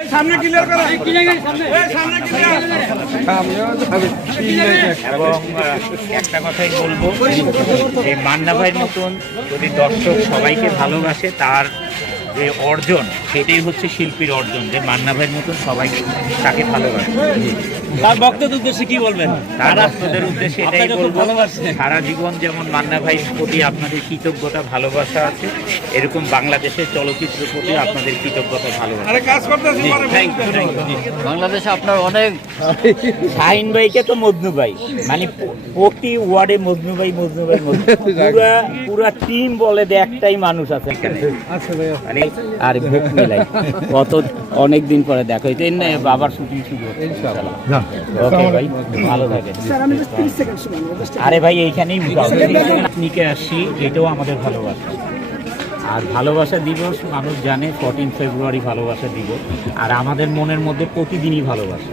সামনে ক্লিয়ার করো। সামনে। ক্লিয়ার এবং একটা কথাই বলব। যে মান্না ভাইয়ের মতন যদি দর্শক সবাইকে ভালোবাসে তার যে অর্জন সেটাই হচ্ছে শিল্পীর অর্জন যে মান্না ভাইয়ের মতন সবাই তাকে ভালোবাসে। তার ভক্তদের উদ্দেশ্যে কি বলবেন? তার ভক্তদের উদ্দেশ্যে এটাই বলব ভালোবাসে। সারা জীবন যেমন মান্না ভাইয়ের প্রতি আপনাদের কৃতজ্ঞতা ভালোবাসা আছে এরকম বাংলাদেশের চলচ্চিত্রের প্রতি আপনাদের কৃতজ্ঞতা ভালোবাসা। বাংলাদেশে আপনার অনেক শাহিন ভাইকে তো মজনু ভাই মানে প্রতি ওয়ার্ডে মজনু ভাই মজনু ভাই মজনু পুরা পুরা টিম বলে যে একটাই মানুষ আছে এখানে। মানে আর ভোগ মেলাই। কত অনেক দিন পরে দেখো এটা না বাবার শুটিং শুরু ওকে ভাই ভালো থাকে আরে ভাই এইখানেই নিকে আসছি এটাও আমাদের ভালোবাসা। আর ভালোবাসা দিবস মানুষ জানে ফোরটিন ফেব্রুয়ারি ভালোবাসা দিবস। আর আমাদের মনের মধ্যে প্রতিদিনই ভালোবাসা।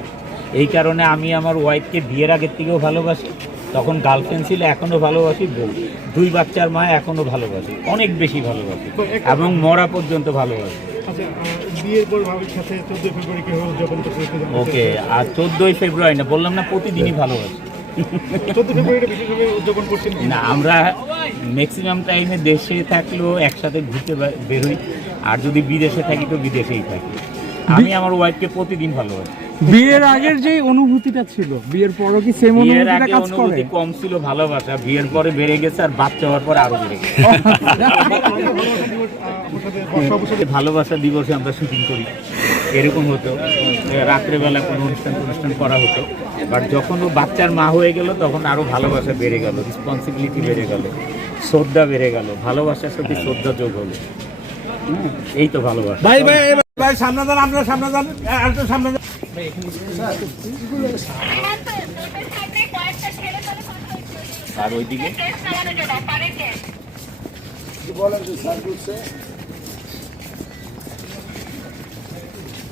এই কারণে আমি আমার ওয়াইফকে বিয়ের আগের থেকেও ভালোবাসি। তখন গার্লফ্রেন্ড ছিল এখনও ভালোবাসি বউ। দুই বাচ্চার মা এখনও ভালোবাসি অনেক বেশি ভালোবাসি। এবং মরা পর্যন্ত ভালোবাসি। আচ্ছা ওকে আর চোদ্দোই ফেব্রুয়ারি না বললাম না প্রতিদিনই ভালোবাসি। করছেন কি? না আমরা ম্যাক্সিমাম টাইমে দেশে থাকলেও একসাথে ঘুরতে বেরোই আর যদি বিদেশে থাকি তো বিদেশেই থাকি। আমি আমার ওয়াইফকে প্রতিদিন ভালোবাসি। বিয়ের আগের যে অনুভূতিটা ছিল বিয়ের পরও কি সেম অনুভূতিটা কাজ করে? অনুভূতি কম ছিল ভালোবাসা বিয়ের পরে বেড়ে গেছে আর বাচ্চা হওয়ার পরে আরও বেড়ে গেছে। ভালোবাসা দিবসে আমরা শুটিং করি। এরকম হতো। রাত্রেবেলা কোনো অনুষ্ঠান অনুষ্ঠান করা হতো। বাট যখন ও বাচ্চার মা হয়ে গেল তখন আরও ভালোবাসা বেড়ে গেল রেসপন্সিবিলিটি বেড়ে গেল শ্রদ্ধা বেড়ে গেল ভালোবাসার সাথে শ্রদ্ধা যোগ হলো। হুম, এই তো ভালোবাসা। ভাই সামনে যান আপনারা সামনে যান। আর একটু সামনে যান। আর ওইদিকে?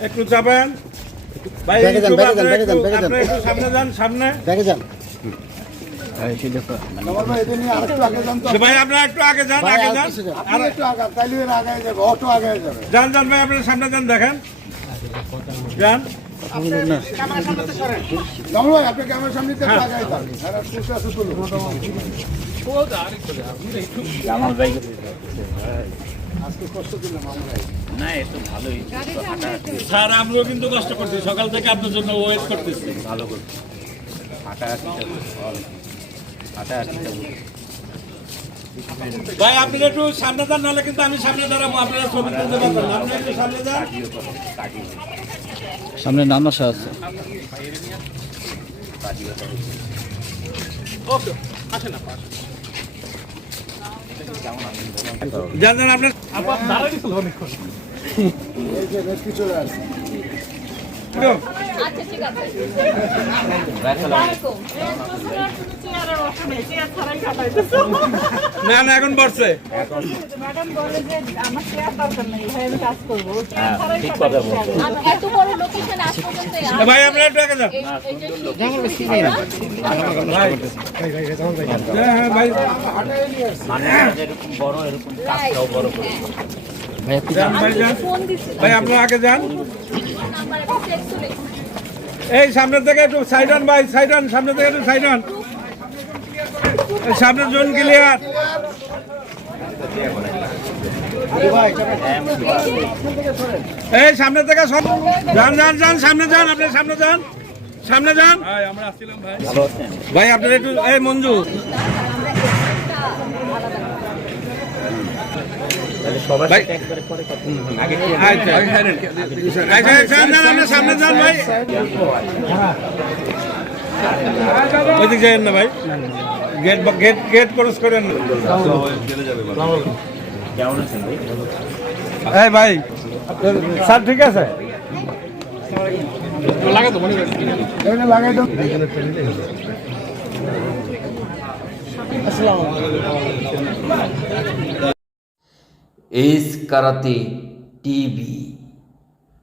একটু যাবেন ভাই একটু সামনে যান সামনে। দেখে যান। ভাই এটা নিয়ে আরেকটু আগে ভাই আপনারা একটু আগে যান আগে যান। একটু আগে তাইলে আগে যাবে অটো আগে যাবে। যান যান ভাই আপনারা সামনে যান দেখেন। যান। আপনি ক্যামেরার সামনে আগে যান। আছে তুলুন আমার ভাই না এ তো ভালোই। স্যার আমরাও কিন্তু কষ্ট করছি। সকাল থেকে আপনার জন্য ওয়েট করতেছি। ভালো করছে। ভাই আপনি একটু সামনে যান নাহলে কিন্তু আমি সামনে দাঁড়াবো আপনারা ছবি তুলতে পারবেন আপনি একটু সামনে যান। সামনে নামাশা আছে। যান যান আপনার এই যে নেত্রী চলে আসছে। আচ্ছা ঠিক আছে। না না এখন বসছে ম্যাডাম বলে যে আমার চেয়ার দরকার নেই ভাই আমি কাজ করব। ঠিক কথা বলছো। আমি এত বড় লোকেশন আজ পর্যন্ত ভাই আপনারা একটু আগে হ্যাঁ হ্যাঁ ভাই। মানে বড় এরকম কাজটাও বড় করে। ভাই ফোন ভাই আপনারা আগে যান। এই সামনের থেকে একটু সাইড হন ভাই সাইড হন সামনে থেকে একটু সাইড হন এই সামনের জোন ক্লিয়ার এই সামনে থেকে সব যান যান যান সামনে যান আপনি সামনে যান। সামনে যান। ভাই আপনার একটু এই মঞ্জু। সবার ভাই। সাথে একবারে পরে কথা আগে আচ্ছা আচ্ছা সামনে যান ভাই। ওইদিক যাবেন না ভাই। গেট গেট গেট ক্রস করেন কেমন আছেন ভাই এই ভাই স্যার ঠিক আছে? লাগাই দাও एस कराते टीवी।